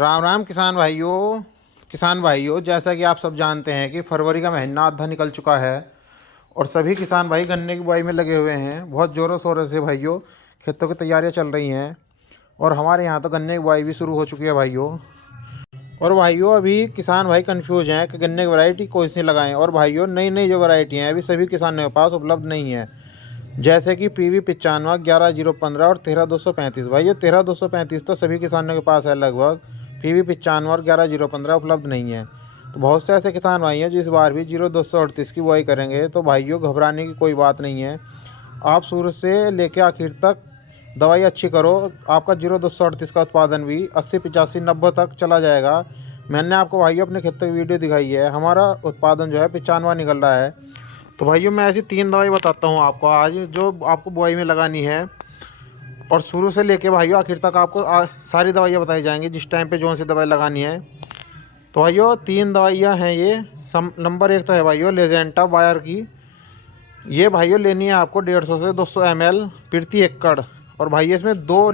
राम राम किसान भाइयों, जैसा कि आप सब जानते हैं कि फरवरी का महीना आधा निकल चुका है और सभी किसान भाई गन्ने की बुआई में लगे हुए हैं। बहुत ज़ोरों शोरों से भाइयों खेतों की तैयारियां चल रही हैं और हमारे यहाँ तो गन्ने की बुआई भी शुरू हो चुकी है भाइयों। और भाइयों अभी किसान भाई कंफ्यूज हैं कि गन्ने की वैरायटी कौन सी लगाएं। और भाइयों नई नई जो वैरायटी हैं अभी सभी किसानों के पास उपलब्ध नहीं है, जैसे कि PV 95, 11-015 और 13-235। भाइयों 13-235 तो सभी किसानों के पास है लगभग, PV 95 और 11-015 उपलब्ध नहीं है। तो बहुत से ऐसे किसान भाई हैं जिस बार भी 0238 की बुआई करेंगे। तो भाइयों घबराने की कोई बात नहीं है, आप शुरू से लेकर आखिर तक दवाई अच्छी करो, आपका 0238 का उत्पादन भी 80, 85, 90 तक चला जाएगा। मैंने आपको भाइयों अपने खेतों की वीडियो दिखाई है, हमारा उत्पादन जो है 95 निकल रहा है। तो भाइयों मैं ऐसी 3 दवाई बताता हूँ आपको आज, जो आपको बुआई में लगानी है और शुरू से लेके भाइयों आखिर तक आपको सारी दवाइयाँ बताई जाएंगी जिस टाइम पे जो सी दवाई लगानी है। तो भाइयों 3 दवाइयाँ हैं ये। नंबर 1 तो है भाइयों लेजेंटा बायर की। ये भाइयों लेनी है आपको 150 से 200 ml प्रति एकड़। और भाइयों इसमें 2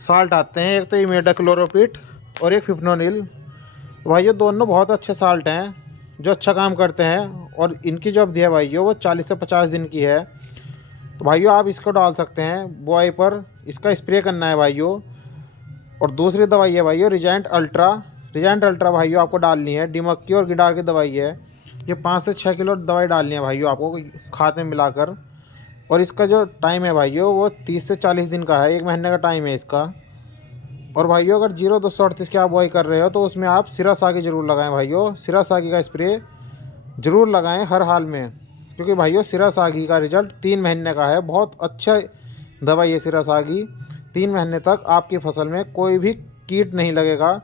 साल्ट आते हैं, एक तो इमिडाक्लोप्रिड और एक फिप्रोनिल। तो भाइयों दोनों बहुत अच्छे साल्ट हैं जो अच्छा काम करते हैं और इनकी जो अवधि है भाइयों वो 40 से 50 दिन की है। तो भाइयों आप इसको डाल सकते हैं बुआई पर, इसका स्प्रे करना है भाइयों। और दूसरी दवाई है भाइयों रिजेंट अल्ट्रा भाइयों आपको डालनी है। डिमक्की और गिडार की दवाई है, ये 5 से 6 किलो दवाई डालनी है भाइयों आपको खाद में मिलाकर। और इसका जो टाइम है भाइयों वो 30 से 40 दिन का है, 1 महीने का टाइम है इसका। और भाइयों अगर 0238 की आप बुआई कर रहे हो तो उसमें आप सिरा सागी ज़रूर लगाएं भाइयों। सिरा सागी का स्प्रे ज़रूर लगाएं हर हाल में, क्योंकि भाइयों सिरा सागी का रिजल्ट 3 महीने का है। बहुत अच्छा दवाई है सिरा सागी, 3 महीने तक आपकी फसल में कोई भी कीट नहीं लगेगा।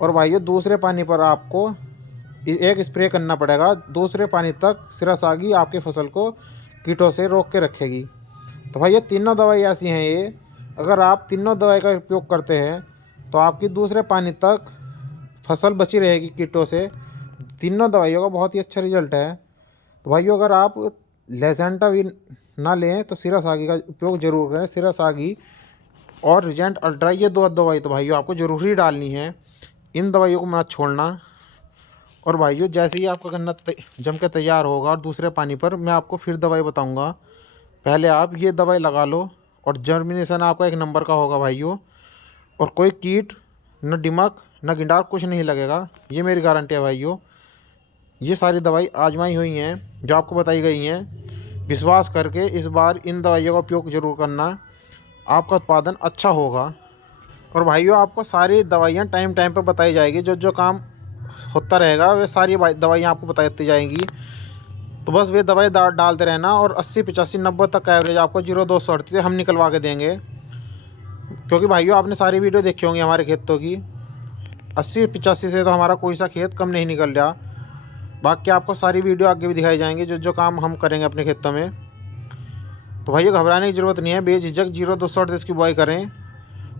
और भाइयों दूसरे पानी पर आपको एक स्प्रे करना पड़ेगा, दूसरे पानी तक सिरा सागी आपकी फसल को कीटों से रोक के रखेगी। तो भाई ये तीनों दवाई ऐसी हैं ये, अगर आप तीनों दवाई का उपयोग करते हैं तो आपकी दूसरे पानी तक फसल बची रहेगी कीटों से। तीनों दवाइयों का बहुत ही अच्छा रिजल्ट है। तो भाइयों अगर आप लेजेंटा भी ना लें तो सिरा सागी का उपयोग ज़रूर करें। सिरा सागी और रिजेंट अल्ट्रा ये 2 दवाई तो भाइयों आपको ज़रूर ही डालनी है, इन दवाइयों को मत छोड़ना। और भाइयों जैसे ही आपका गन्ना जम के तैयार होगा और दूसरे पानी पर मैं आपको फिर दवाई बताऊंगा, पहले आप ये दवाई लगा लो और जर्मिनेशन आपका 1 नंबर का होगा भाइयों। और कोई कीट न दिमक न गिंडार कुछ नहीं लगेगा, ये मेरी गारंटी है भाइयों। ये सारी दवाई आजमाई हुई हैं जो आपको बताई गई हैं, विश्वास करके इस बार इन दवाइयों का उपयोग ज़रूर करना, आपका उत्पादन अच्छा होगा। और भाइयों आपको सारी दवाइयाँ टाइम टाइम पर बताई जाएगी, जो जो काम होता रहेगा वे सारी दवाइयाँ आपको बताती जाएंगी। तो बस वे दवाई डालते रहना और 80, 85, 90 तक का एवरेज आपको 0238 से हम निकलवा के देंगे। क्योंकि भाइयों आपने सारी वीडियो देखी होंगी हमारे खेतों की, 80, 85 से तो हमारा कोई सा खेत कम नहीं निकल रहा। बाकी आपको सारी वीडियो आगे भी दिखाई जाएंगी जो जो काम हम करेंगे अपने खेतों में। तो भाइयों घबराने की ज़रूरत नहीं है, बेझिझक 0238 की बुआई करें।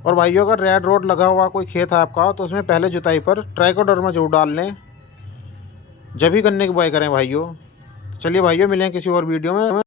और भाइयों अगर रेड रोड लगा हुआ कोई खेत है आपका तो उसमें पहले जुताई पर ट्राइकोडर्मा जरूर डाल लें, जब भी गन्ने की बुआई करें भाइयों। चलिए भाइयों मिलें किसी और वीडियो में।